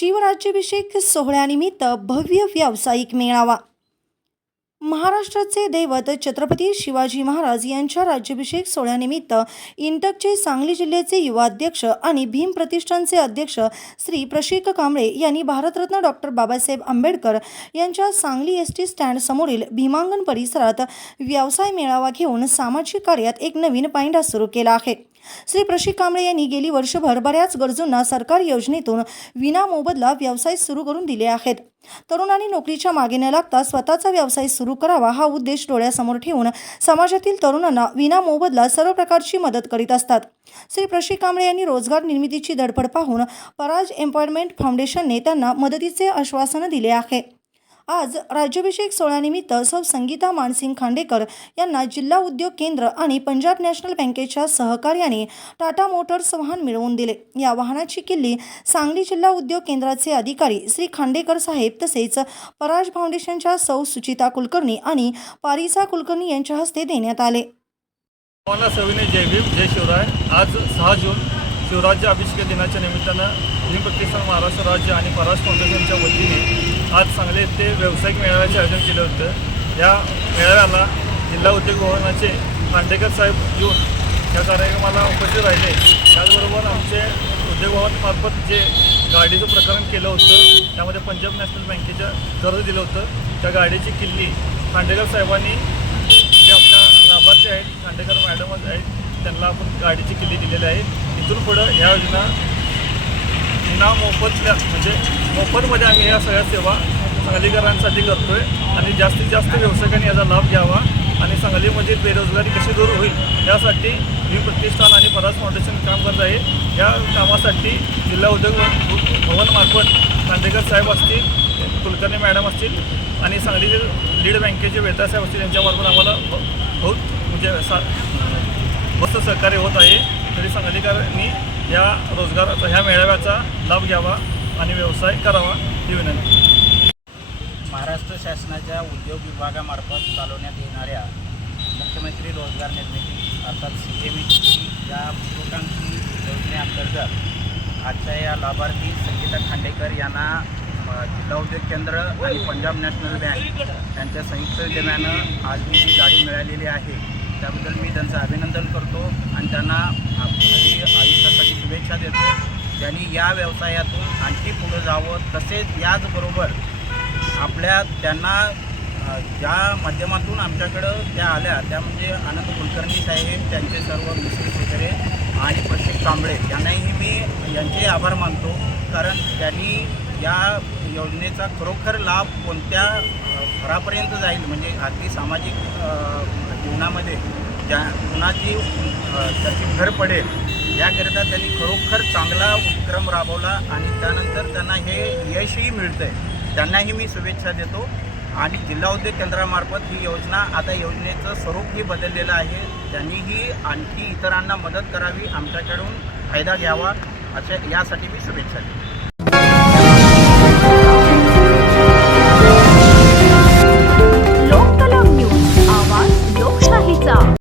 शिवराज्याभिषेक सोहळ्यानिमित्त भव्य व्यावसायिक मेळावा. महाराष्ट्राचे दैवत छत्रपती शिवाजी महाराज यांच्या राज्याभिषेक सोहळ्यानिमित्त इंटकचे सांगली जिल्ह्याचे युवा अध्यक्ष आणि भीम प्रतिष्ठानचे अध्यक्ष श्री प्रशिक कांबळे यांनी भारतरत्न डॉक्टर बाबासाहेब आंबेडकर यांच्या सांगली एस टी स्टँड समोरील भीमांगण परिसरात व्यवसाय मेळावा घेऊन सामाजिक कार्यात एक नवीन पायंडा सुरू केला आहे. श्री प्रशिक कांबळे यांनी गेली वर्षभर बऱ्याच गरजूंना सरकारी योजनेतून विना मोबदला व्यवसाय सुरू करून दिले आहेत. तरुणांनी नोकरीच्या मागे न लागता स्वतःचा व्यवसाय सुरू करावा हा उद्देश डोळ्यासमोर ठेवून समाजातील तरुणांना विना मोबदला सर्व प्रकारची मदत करीत असतात. श्री प्रशिक कांबळे यांनी रोजगार निर्मितीची धडपड पाहून पराज एम्प्लॉयमेंट फाउंडेशनने त्यांना मदतीचे आश्वासन दिले आहे. आज राज्याभिषेक सोहळ्यानिमित्त सौ संगीता मानसिंग खांडेकर यांना जिल्हा उद्योग केंद्र आणि पंजाब नॅशनल बँकेच्या सहकार्याने टाटा मोटर्स वाहन मिळवून दिले. या वाहनाची किल्ली सांगली जिल्हा उद्योग केंद्राचे अधिकारी श्री खांडेकर साहेब तसेच पराज फाउंडेशनच्या सौ सुचिता कुलकर्णी आणि पारिसा कुलकर्णी यांच्या हस्ते देण्यात आले. मला सविनय जय भीम जय शिवराय. आज सहा जून शिवराज्य अभिषेक दिनाच्या निमित्तानं भीम प्रतिष्ठान महाराष्ट्र राज्य आणि पराज फाउंडेशनच्या वतीने आज सांगली येथे व्यावसायिक मेळाव्याचे आयोजन केलं होतं. या मेळाव्याला जिल्हा उद्योग भवनाचे खांडेकर साहेब येऊन या कार्यक्रमाला उपस्थित राहिले. त्याचबरोबर आमचे उद्योग भवनमार्फत जे गाडीचं प्रकरण केलं होतं त्यामध्ये पंजाब नॅशनल बँकेचं कर्ज दिलं होतं. त्या गाडीची किल्ली खांडेकर साहेबांनी जे आपल्या लाभार्थी आहेत खांडेकर मॅडम आहेत त्यांना आपण गाडीची किल्ली दिलेली आहे. इथून पुढं ह्या योजना विना मोफतल्या म्हणजे मोफतमध्ये आम्ही या सगळ्या सेवा सांगलीकरांसाठी करतो आहे आणि जास्तीत जास्त व्यावसायिकांनी याचा लाभ घ्यावा. आणि सांगलीमधील बेरोजगारी कशी दूर होईल यासाठी मी प्रतिष्ठान आणि परास फाउंडेशन काम करत आहे. या कामासाठी जिल्हा उद्योग भवन- भवनमार्फत खांडेकर साहेब असतील कुलकर्णी मॅडम असतील आणि सांगलीतील लीड बँकेचे वेता साहेब असतील यांच्यामार्फत आम्हाला बहुत म्हणजे सा मस्त सहकार्य होत आहे. तरी सांगलीकरांनी या रोजगाराचा ह्या मेळाव्याचा लाभ घ्यावा आणि व्यवसाय करावा ही विनंती. महाराष्ट्र शासनाच्या उद्योग विभागामार्फत चालवण्यात येणाऱ्या मुख्यमंत्री रोजगार निर्मिती अर्थात सी एम या महत्वाकांक्षी योजनेअंतर्गत आजच्या या लाभार्थी संगीता खांडेकर यांना जिल्हा उद्योग केंद्र आणि पंजाब नॅशनल बँक यांच्या संयुक्त विद्यमानं आज मी जी गाडी मिळालेली आहे त्याबद्दल मी त्यांचं अभिनंदन करतो आणि त्यांना भावी आयुष्यासाठी शुभेच्छा देतो त्यांनी या व्यवसायातून आणखी पुढं जावं. तसेच याचबरोबर आपल्या त्यांना ज्या माध्यमातून आमच्याकडं त्या आल्या त्या म्हणजे आनंद कुलकर्णी साहेब त्यांचे सर्व मिसेस वगैरे आणि प्रशिक कांबळे यांनाही मी यांचे आभार मानतो. कारण त्यांनी या योजनेचा खरोखर लाभ कोणत्या घरापर्यंत जाईल म्हणजे अगदी सामाजिक जीवनामध्ये ज्या कुणाची त्याची भर पडेल याकरिता त्यांनी खरोखर चांगला उपक्रम राबवला आणि त्यानंतर त्यांना हे यशही मिळतं आहे त्यांनाही मी शुभेच्छा देतो. आणि जिल्हा उद्योग केंद्रामार्फत ही योजना आता योजनेचं स्वरूपही बदललेलं आहे. त्यांनीही आणखी इतरांना मदत करावी आमच्याकडून फायदा घ्यावा अशा यासाठी मी शुभेच्छा देतो.